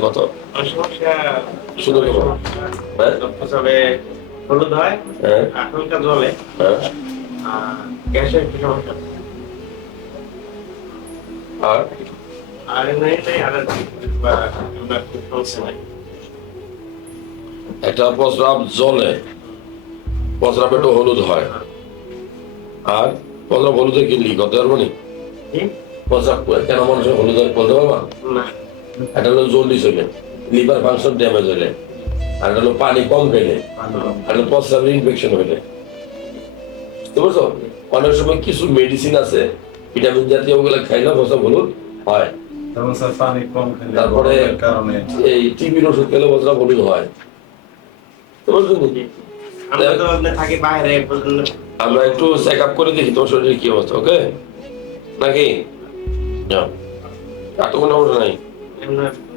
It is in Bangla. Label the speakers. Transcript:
Speaker 1: কত? হ্যাঁ?
Speaker 2: হলুদ হয়?
Speaker 1: হ্যাঁ? হ্যাঁ?
Speaker 2: সমস্যা
Speaker 1: আর? একটা প্রস্রাব জলে, প্রস্রাব একটু হলুদ হয়। আর প্রস্রাব হলুদে কি লিক হতে পারব নি
Speaker 2: কি?
Speaker 1: প্রস্রাব করে কেন মানুষের হলুদ বলতে পারবা হলো জন্ডিস হইলে লিভার ফাংশন ড্যামেজ আর হলো পানি কম খেলে আর একটা প্রস্রাবের ইনফেকশন বুঝতে অনেক সময় কিছু মেডিসিন আছে ভিটামিন জাতীয় ওগুলো খাইলে প্রস্রাব হলুদ? হয়। তারপরে এই টিবির ওষুধ খেলে প্রস্রাব হলুদ হয়?
Speaker 2: আমরা
Speaker 1: আমরা একটু চেক আপ করে দেখি তোমার শরীরের কি অবস্থা ওকে নাকি যাও এত কোনো অবস্থা নাই
Speaker 2: এমনি